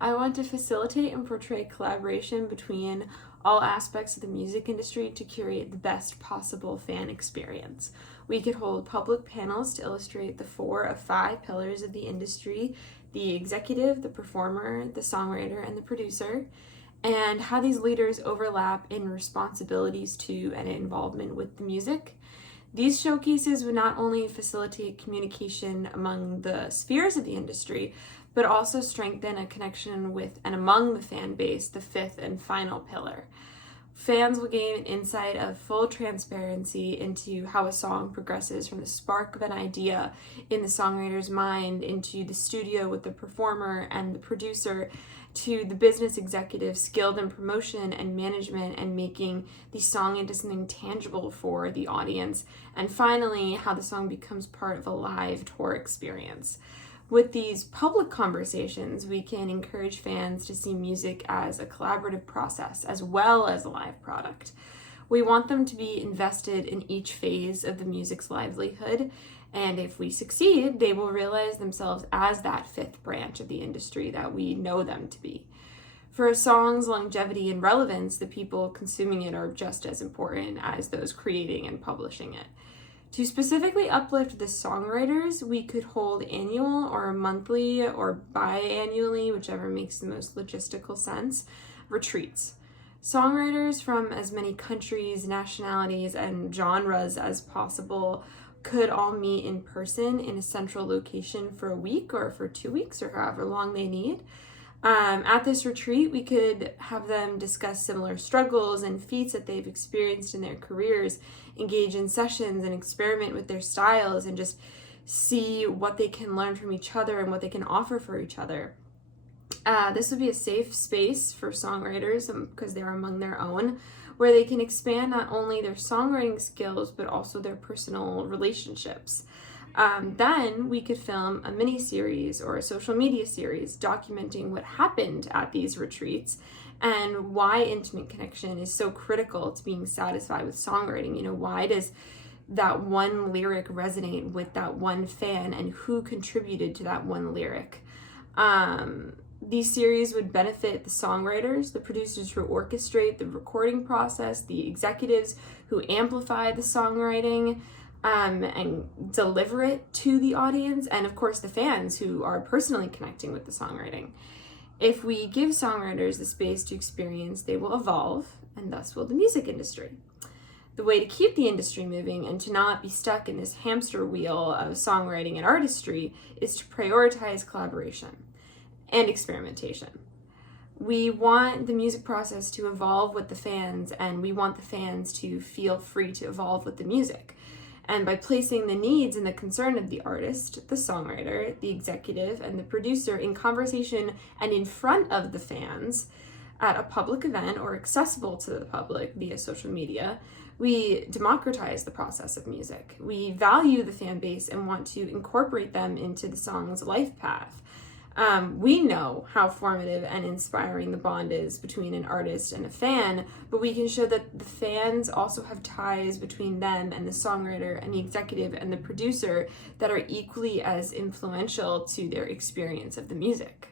I want to facilitate and portray collaboration between all aspects of the music industry to curate the best possible fan experience. We could hold public panels to illustrate the 4 of 5 pillars of the industry: the executive, the performer, the songwriter, and the producer, and how these leaders overlap in responsibilities to and involvement with the music. These showcases would not only facilitate communication among the spheres of the industry, but also strengthen a connection with and among the fan base, the 5th and final pillar. Fans will gain an insight of full transparency into how a song progresses from the spark of an idea in the songwriter's mind into the studio with the performer and the producer, to the business executive skilled in promotion and management and making the song into something tangible for the audience, and finally, how the song becomes part of a live tour experience. With these public conversations, we can encourage fans to see music as a collaborative process as well as a live product. We want them to be invested in each phase of the music's livelihood, and if we succeed, they will realize themselves as that 5th branch of the industry that we know them to be. For a song's longevity and relevance, the people consuming it are just as important as those creating and publishing it. To specifically uplift the songwriters, we could hold annual or monthly or biannually, whichever makes the most logistical sense, retreats. Songwriters from as many countries, nationalities, and genres as possible could all meet in person in a central location for a week or for 2 weeks or however long they need. At this retreat, we could have them discuss similar struggles and feats that they've experienced in their careers, engage in sessions and experiment with their styles, and just see what they can learn from each other and what they can offer for each other. This would be a safe space for songwriters because they're among their own, where they can expand not only their songwriting skills, but also their personal relationships. Then we could film a mini-series or a social media series documenting what happened at these retreats and why intimate connection is so critical to being satisfied with songwriting. Why does that one lyric resonate with that one fan, and who contributed to that one lyric? These series would benefit the songwriters, the producers who orchestrate the recording process, the executives who amplify the songwriting and deliver it to the audience, and of course the fans who are personally connecting with the songwriting. If we give songwriters the space to experience, they will evolve, and thus will the music industry. The way to keep the industry moving and to not be stuck in this hamster wheel of songwriting and artistry is to prioritize collaboration and experimentation. We want the music process to evolve with the fans, and we want the fans to feel free to evolve with the music. And by placing the needs and the concern of the artist, the songwriter, the executive, and the producer in conversation and in front of the fans at a public event or accessible to the public via social media, we democratize the process of music. We value the fan base and want to incorporate them into the song's life path. We know how formative and inspiring the bond is between an artist and a fan, but we can show that the fans also have ties between them and the songwriter and the executive and the producer that are equally as influential to their experience of the music.